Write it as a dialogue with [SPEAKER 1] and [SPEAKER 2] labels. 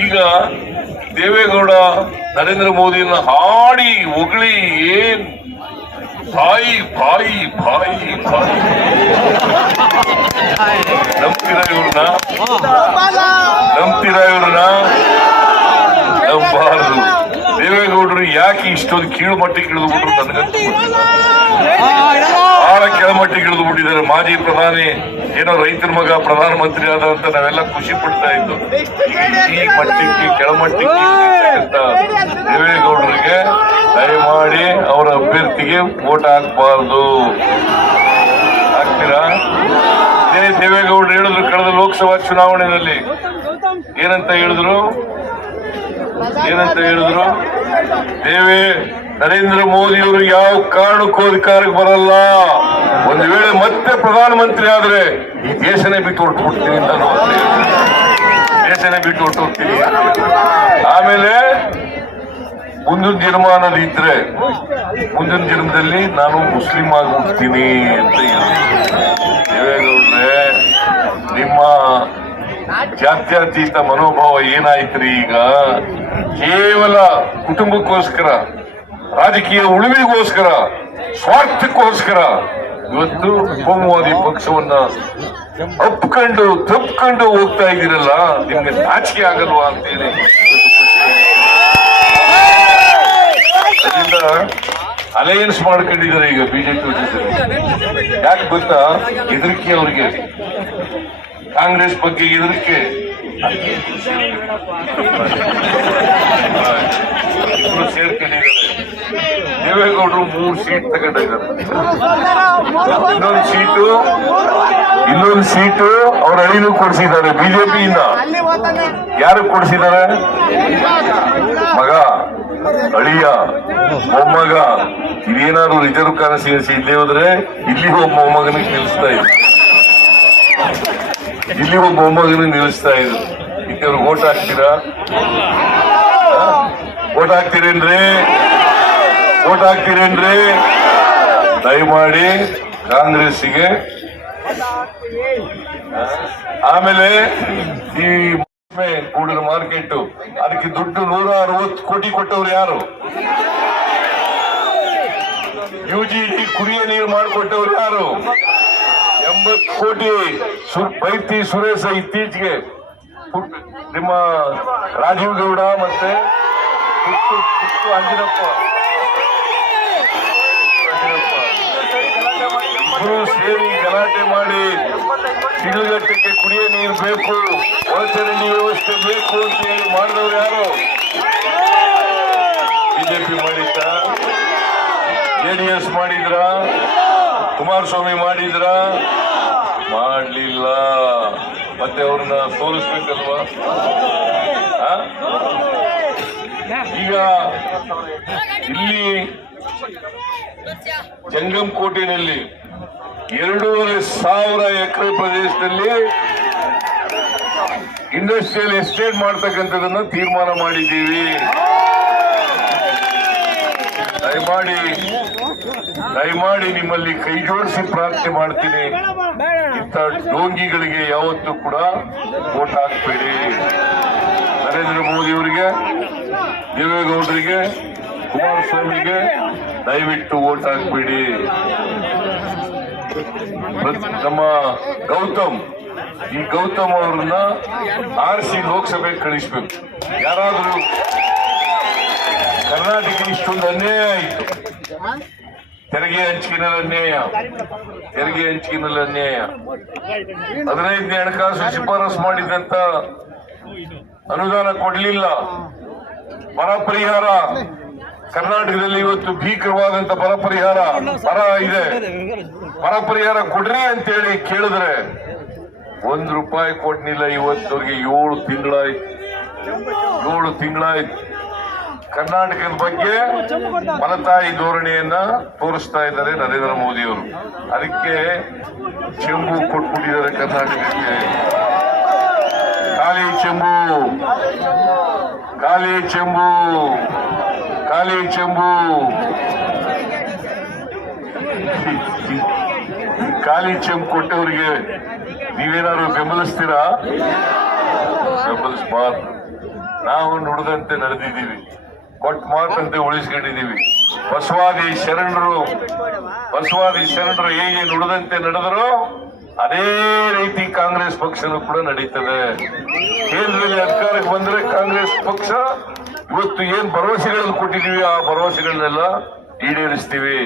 [SPEAKER 1] ಈಗ ದೇವೇಗೌಡ ನರೇಂದ್ರ ಮೋದಿಯನ್ನು ಹಾಡಿ ಹೊಗಳಿ ಏನ್? ಬಾಯಿ ಬಾಯಿ ಬಾಯಿ ಬಾಯಿ. ನಂಬ್ತೀರಾ ಇವ್ರನ್ನ ನಂಬ್ತೀರಾ ಇವ್ರನ್ನ ನಂಬಾರದು ದೇವೇಗೌಡರು ಯಾಕೆ ಇಷ್ಟೊಂದು ಕೀಳು ಮಟ್ಟಿಗೆ ಇಳಿದುಬಿಟ್ರು ನನಗಂತೂ ಬಹಳ ಕೆಳಮಟ್ಟಿಗೆ ಇಳಿದು ಬಿಟ್ಟಿದ್ದಾರೆ ಮಾಜಿ ಪ್ರಧಾನಿ, ಏನೋ ರೈತರ ಮಗ, ಪ್ರಧಾನಮಂತ್ರಿ ಆದ ಅಂತ ನಾವೆಲ್ಲ ಖುಷಿ ಪಡ್ತಾ ಇದ್ದು. ಈ ಮಟ್ಟಕ್ಕೆ ಕೆಳಮಟ್ಟಿಗೆ ಇಳಿದಿರ್ತಕ್ಕಂಥ ದೇವೇಗೌಡರಿಗೆ ದಯಮಾಡಿ ಅವರ ಅಭ್ಯರ್ಥಿಗೆ ಓಟ್ ಹಾಕಬಾರ್ದು. ಹಾಕ್ತೀರಾ? ದೇವೇಗೌಡರು ಹೇಳಿದ್ರು, ಕಳೆದ ಲೋಕಸಭಾ ಚುನಾವಣೆಯಲ್ಲಿ. ಏನಂತ ಹೇಳಿದ್ರು? ಏನಂತ ಹೇಳಿದ್ರು? ದೇವಿ, ನರೇಂದ್ರ ಮೋದಿಯವರು ಯಾವ ಕಾರಣಕ್ಕೂ ಅಧಿಕಾರಕ್ಕೆ ಬರಲ್ಲ. ಒಂದು ವೇಳೆ ಮತ್ತೆ ಪ್ರಧಾನಮಂತ್ರಿ ಆದ್ರೆ ಈ ದೇಶನೇ ಬಿಟ್ಟು ಹೊರಟು ಬಿಡ್ತೀನಿ ನಾನು ಅಂತ. ದೇಶನೇ ಬಿಟ್ಟು ಹೊರಟು ಹೋಗ್ತೀನಿ ಆಮೇಲೆ ಮುಂದಿನ ಜನ್ಮಾನದ ಇದ್ರೆ, ಮುಂದಿನ ಜನ್ಮದಲ್ಲಿ ನಾನು ಮುಸ್ಲಿಂ ಆಗಿ ಹುಡ್ತೀನಿ ಅಂತ ಹೇಳಿ ದೇವೇಗೌಡ್ರೆ, ನಿಮ್ಮ ಜಾತ್ಯತೀತ ಮನೋಭಾವ ಏನಾಯ್ತ್ರಿ ಈಗ? ಕೇವಲ ಕುಟುಂಬಕ್ಕೋಸ್ಕರ, ರಾಜಕೀಯ ಉಳಿವಿಗೋಸ್ಕರ, ಸ್ವಾರ್ಥಕ್ಕೋಸ್ಕರ ಇವತ್ತು ಕೋಮುವಾದಿ ಪಕ್ಷವನ್ನ ಅಪ್ಕೊಂಡು ತಪ್ಕೊಂಡು ಹೋಗ್ತಾ ಇದ್ದೀರಲ್ಲ, ನಿಮ್ಗೆ ನಾಚಿಕೆ ಆಗಲ್ವಾ ಅಂತೇಳಿ. ಅದರಿಂದ ಅಲಯನ್ಸ್ ಮಾಡ್ಕೊಂಡಿದ್ದಾರೆ ಈಗ ಬಿಜೆಪಿ ಯಾಕೆ ಗೊತ್ತಾ? ಹೆದರಿಕೆ ಅವರಿಗೆ. ಕಾಂಗ್ರೆಸ್ ಬಗ್ಗೆ ಇದಕ್ಕೆ ಇಬ್ರು ಸೇರ್ಕೊಂಡಿದ್ದಾರೆ ದೇವೇಗೌಡರು ಮೂರು ಸೀಟ್ ತಗೊಂಡಿದ್ದಾರೆ ಇನ್ನೊಂದು ಸೀಟು ಇನ್ನೊಂದು ಸೀಟು ಅವ್ರ ಅಳಿನೂ ಕೊಡಿಸಿದ್ದಾರೆ ಬಿಜೆಪಿಯಿಂದ. ಯಾರು ಕೊಡಿಸಿದ್ದಾರೆ? ಮಗ, ಅಳಿಯ, ಮೊಮ್ಮಗ. ಇದೇನಾದ್ರು ರಿಸರ್ವ್ ಕರೆನ್ಸಿ ಇಲ್ಲೇ ಹೋದ್ರೆ ಇಲ್ಲಿ ಹೋಗಿ ಮೊಮ್ಮಗನಿಗೆ ನಿಲ್ಲಿಸ್ತಾ ಇದ್ರು ಇಲ್ಲಿ ಒಬ್ಬ ಮೊಮ್ಮಗನ ನಿಲ್ಲಿಸ್ತಾ ಇದ್ರು. ಅವ್ರು ಓಟ್ ಹಾಕ್ತೀರಾ? ಓಟ್ ಹಾಕ್ತೀರೇನ್ರಿ? ಓಟ್ ಹಾಕ್ತೀರೇನ್ರಿ? ದಯಮಾಡಿ ಕಾಂಗ್ರೆಸ್ಸಿಗೆ. ಆಮೇಲೆ ಈ ಕೂಡಿರೋ ಮಾರ್ಕೆಟ್, ಅದಕ್ಕೆ ದುಡ್ಡು ನೂರ ಅರವತ್ತು ಕೋಟಿ ಕೊಟ್ಟವ್ರು ಯಾರು? ಯು ಜಿ ಟಿ ಕುಡಿಯೋ ನೀರು ಮಾಡಿಕೊಟ್ಟವ್ರು ಯಾರು? ಎಂಬತ್ತು ಕೋಟಿ ಬೈತಿ ಸುರೇಶ ಇತ್ತೀಚೆಗೆ ನಿಮ್ಮ ರಾಜೀವ್ ಗೌಡ ಮತ್ತೆ ಅಂಜನಪ್ಪ. ಸೇರಿ ಗಲಾಟೆ ಮಾಡಿ ತಿಳುಗಟ್ಟಕ್ಕೆ ಕುಡಿಯ ನೀರು ಬೇಕು, ಒಳಚರಂಡಿ ವ್ಯವಸ್ಥೆ ಬೇಕು ಅಂತ ಹೇಳಿ ಮಾಡಿದವರು ಯಾರು? ಬಿಜೆಪಿ ಮಾಡಿದ್ದ ಜೆಡಿಎಸ್ ಮಾಡಿದ್ರ? ಕುಮಾರಸ್ವಾಮಿ ಮಾಡಿದ್ರ? ಮಾಡಲಿಲ್ಲ. ಮತ್ತೆ ಅವ್ರನ್ನ ಸೋಲಿಸ್ಬೇಕಲ್ವಾ? ಈಗ ಇಲ್ಲಿ ಜಂಗಮ್ ಕೋಟೆಯಲ್ಲಿ ಎರಡೂವರೆ ಸಾವಿರ ಎಕರೆ ಪ್ರದೇಶದಲ್ಲಿ ಇಂಡಸ್ಟ್ರಿಯಲ್ ಎಸ್ಟೇಟ್ ಮಾಡ್ತಕ್ಕಂಥದನ್ನ ತೀರ್ಮಾನ ಮಾಡಿದ್ದೀವಿ. ದಯಮಾಡಿ ದಯಮಾಡಿ ನಿಮ್ಮಲ್ಲಿ ಕೈ ಜೋಡಿಸಿ ಪ್ರಾರ್ಥನೆ ಮಾಡ್ತೀನಿ. ಇಂಥ ಡೋಂಗಿಗಳಿಗೆ ಯಾವತ್ತೂ ಕೂಡ ವೋಟ್ ಹಾಕ್ಬೇಡಿ. ನರೇಂದ್ರ ಮೋದಿ ಅವರಿಗೆ, ದೇವೇಗೌಡರಿಗೆ, ಕುಮಾರಸ್ವಾಮಿಗೆ ದಯವಿಟ್ಟು ವೋಟ್ ಹಾಕ್ಬೇಡಿ. ನಮ್ಮ ಗೌತಮ್, ಈ ಗೌತಮ್ ಅವ್ರನ್ನ ಆರಿಸಿ ಲೋಕಸಭೆಗೆ ಕಳಿಸ್ಬೇಕು. ಯಾರಾದರೂ ಕರ್ನಾಟಕ ಇಷ್ಟೊಂದು ಅನ್ಯಾಯ ಆಯಿತು. ತೆರಿಗೆ ಹಂಚಿಕೆನಲ್ಲಿ ಅನ್ಯಾಯ. ತೆರಿಗೆ ಹಂಚಿಕೆನಲ್ಲಿ ಅನ್ಯಾಯ. ಹದಿನೈದನೇ ಹಣಕಾಸು ಶಿಫಾರಸು ಮಾಡಿದಂತ ಅನುದಾನ ಕೊಡಲಿಲ್ಲ. ಬರ ಪರಿಹಾರ. ಕರ್ನಾಟಕದಲ್ಲಿ ಇವತ್ತು ಭೀಕರವಾದಂತ ಬರ ಪರಿಹಾರ ಬರ ಇದೆ. ಬರ ಪರಿಹಾರ ಕೊಡ್ರಿ ಅಂತೇಳಿ ಕೇಳಿದ್ರೆ ಒಂದು ರೂಪಾಯಿ ಕೊಡ್ಲಿಲ್ಲ ಇವತ್ತವ್ರಿಗೆ ಏಳು ತಿಂಗಳಾಯ್ತು. ಏಳು ತಿಂಗಳಾಯ್ತು. ಕರ್ನಾಟಕದ ಬಗ್ಗೆ ಮಲತಾಯಿ ಧೋರಣೆಯನ್ನ ತೋರಿಸ್ತಾ ಇದ್ದಾರೆ ನರೇಂದ್ರ ಮೋದಿ ಅವರು ಅದಕ್ಕೆ ಚೆಂಬು ಕೊಟ್ಬಿಟ್ಟಿದ್ದಾರೆ ಕರ್ನಾಟಕಕ್ಕೆ. ಖಾಲಿ ಚೆಂಬು. ಖಾಲಿ ಚೆಂಬು. ಖಾಲಿ ಚೆಂಬು. ಖಾಲಿ ಚೆಂಬು ಕೊಟ್ಟವರಿಗೆ ನೀವೇನಾದ್ರು ಬೆಂಬಲಿಸ್ತೀರಾ? ಬೆಂಬಲಿಸಬಾರ್ದು. ನಾವು ನುಡಿದಂತೆ ನಡೆದಿದ್ದೀವಿ. ಕೊಟ್ಟ ಮಾತಂತೆ ಉಳಿಸ್ಕೊಂಡಿದ್ದೀವಿ. ಬಸವಾದಿ ಶರಣರು ಬಸವಾದಿ ಶರಣರು ಹೇಗೆ ನುಡಿದಂತೆ ನಡೆದರೋ ಅದೇ ರೀತಿ ಕಾಂಗ್ರೆಸ್ ಪಕ್ಷನೂ ಕೂಡ ನಡೀತದೆ. ಕೇಂದ್ರದಲ್ಲಿ ಅಧಿಕಾರಕ್ಕೆ ಬಂದ್ರೆ ಕಾಂಗ್ರೆಸ್ ಪಕ್ಷ, ಇವತ್ತು ಏನ್ ಭರವಸೆಗಳನ್ನು ಕೊಟ್ಟಿದೀವಿ ಆ ಭರವಸೆಗಳನ್ನೆಲ್ಲ ಈಡೇರಿಸ್ತೀವಿ.